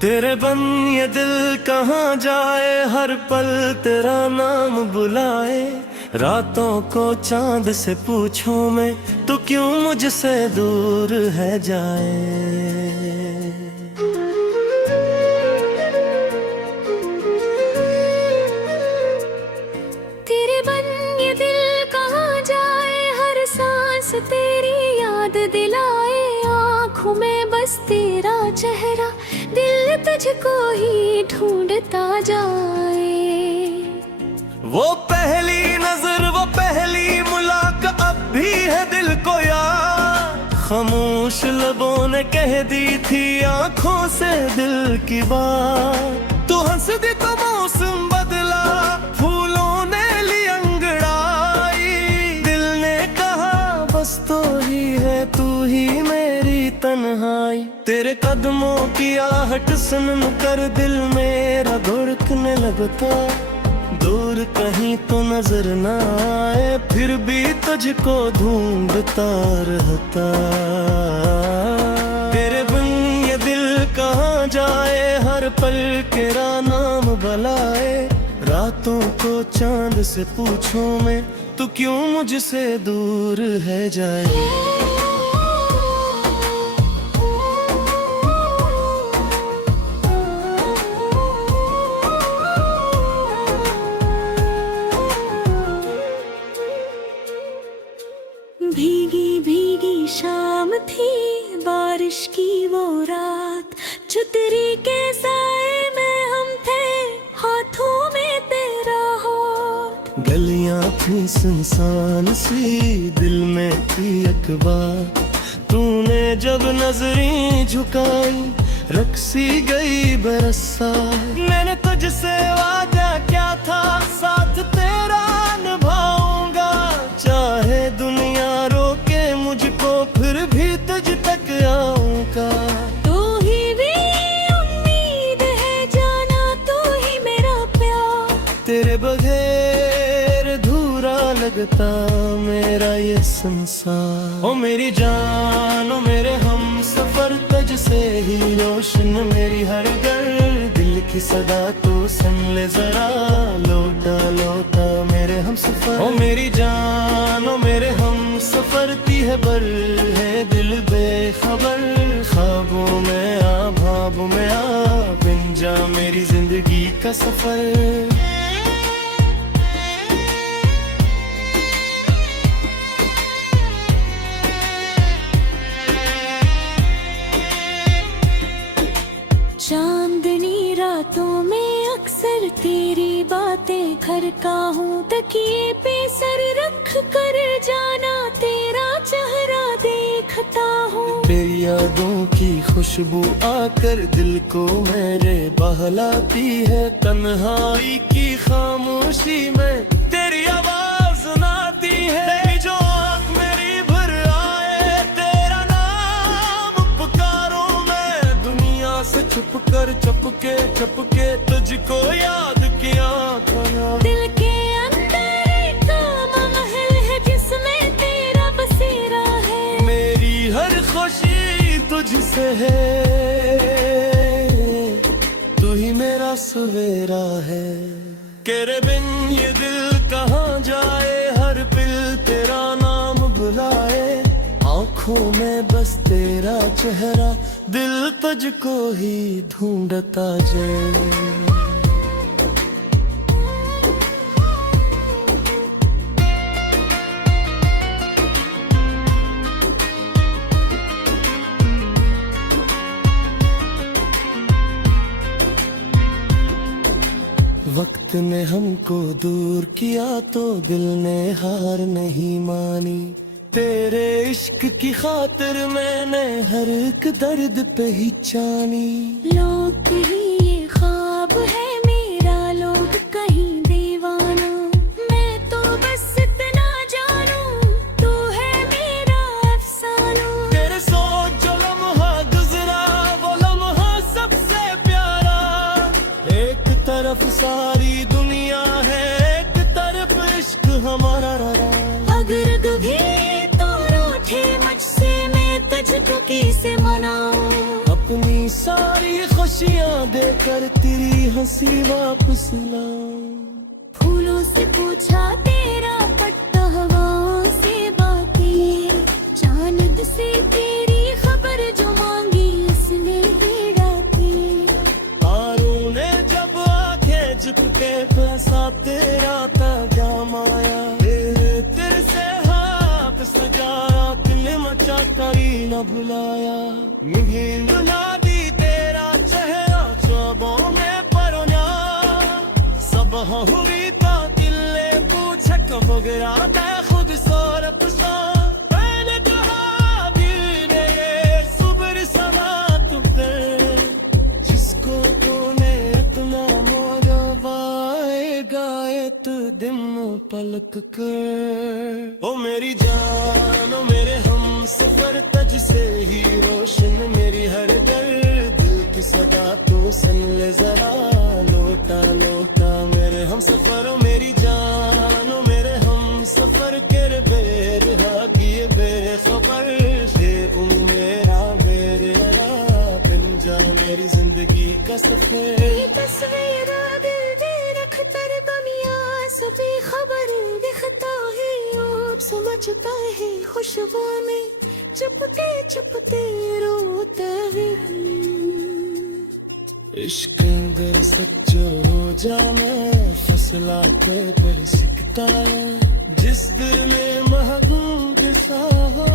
तेरे बन ये दिल कहाँ जाए, हर पल तेरा नाम बुलाए। रातों को चांद से पूछूं मैं, तू क्यों मुझसे दूर है जाए। तेरे बन ये दिल कहाँ जाए, हर सांस तेरी याद दिलाए। आँखों में बस तेरा चेहरा, दिल तुझको ही ढूंढता जाए। वो पहली नजर, वो पहली मुलाकात अब भी है दिल को याद। खामोश लबों ने कह दी थी आंखों से दिल की बात। तू हंस दी तो मौसम बदला, फूलों ने ली अंगड़ाई। दिल ने कहा बस तो ही है तू ही मेरी तन्हाई। तेरे कदमों की आहट सुन कर दिल मेरा धड़कने लगता। दूर कहीं तो नजर ना आए, फिर भी तुझको ढूंढता रहता। तेरे बिन ये दिल कहाँ जाए, हर पल तेरा नाम बुलाए। रातों को चांद से पूछूं मैं, तू क्यों मुझसे दूर है जाए। भीगी भीगी शाम थी, बारिश की वो रात। छतरी के साए में हम थे, हाथों में तेरा हाथ। गलियां थी सुनसान सी, दिल में थी अखबार। तूने जब नजरें झुकाई, रक्सी गई बरसा। मैंने तुझसे वादा क्या था, साथ तेरा निभाऊंगा। चाहे दुनिया रोके मुझको, फिर भी तुझ तक आऊंगा। तू ही मेरी उम्मीद है जाना, तू ही मेरा प्यार। तेरे बगैर अधूरा लगता मेरा ये संसार। ओ मेरी जान, ओ मेरे हम सफर, तुझसे ही रोशन मेरी हर घर। दिल की सदा तो सुन ले जरा, लौटा लौटा मेरे हम सफर। ओ मेरी जान, ओ मेरे हम सफर, ती है बर है दिल बेखबर। ख्वाबों में आ, ख्वाबों में आ, बिन जा मेरी जिंदगी का सफर। चांदनी रातों में अक्सर तेरी बातें करता हूँ। तकिए पे सर रख कर जाना, तेरा चेहरा देखता हूँ। तेरी यादों की खुशबू आकर दिल को मेरे बहलाती है। तन्हाई की खामोशी में तेरी आवाज सुनाती है। तेरी जो आँख मेरी भर आए, तेरा नाम पुकारूं मैं। दुनिया से छुप कर चपके तुझको याद किया था। दिल के अंदर एक महल है, जिसमें तेरा बसेरा है। मेरी हर खुशी तुझसे है, तू ही मेरा सवेरा है। तेरे बिन ये दिल कहाँ जाए, हर पल तेरा नाम बुलाए। आँखों में बस तेरा चेहरा, दिल तुझको ही ढूंढता जाए। वक्त ने हमको दूर किया तो दिल ने हार नहीं मानी। तेरे इश्क की खातिर मैंने हर एक दर्द पहचानी। लोग कहीं ये ख्वाब है मेरा, लोग कहीं दीवाना। मैं तो बस इतना जानूं, तू है मेरा अफसाना। तेरे सोच जो लम्हा गुजरा, वो लम्हा सबसे प्यारा। एक तरफ सारी दुनिया है, एक तरफ इश्क हमारा। अगर कभी तो रूठे मुझसे, मैं तुझको कैसे मनाऊं। अपनी सारी खुशियां देकर तेरी हंसी वापस लाऊं। फूलों से पूछा तेरा पट्टा, हवाओं से बातें, चांद से तेरी खबर जो मांगी उसने भी रातें। तारों ने जब आंखें झुके पैसा तेरा ताजा माया, तेरे से हाथ सजाया तूने मचा करी न बुलाया। मुझे रुला दी तेरा चेहरा ख्वाबों में परोया, सब हुई तो दिल ने पूछा कब गया मैं खुद सौरभ सा। मैंने कहा दिल ने ये सुबर समा तुम पे, जिसको तूने इतना मोजा वाए गाए तू दिन पलक कर। ओ मेरी जान ओ मेरे हम सफर तज से ही रोशन मेरी हर दर्द, दिल की सदा तू सुन ले जरा लोटा लोटा मेरे हम सफर। ओ मेरी जान ओ मेरे हम सफर कर बेरहा किए बेखबर थे मेरा बेरा पिन जा मेरी जिंदगी का सफर। ये तस्वीर दिल दे रख तर बमिया सुबह खबर दिखता है आप समझता है खुशबू में चुपते चुपते रोता है। इश्क दिल सच्चो हो जाना फसला पर सिकता है, जिस दिल में महबूब सा हो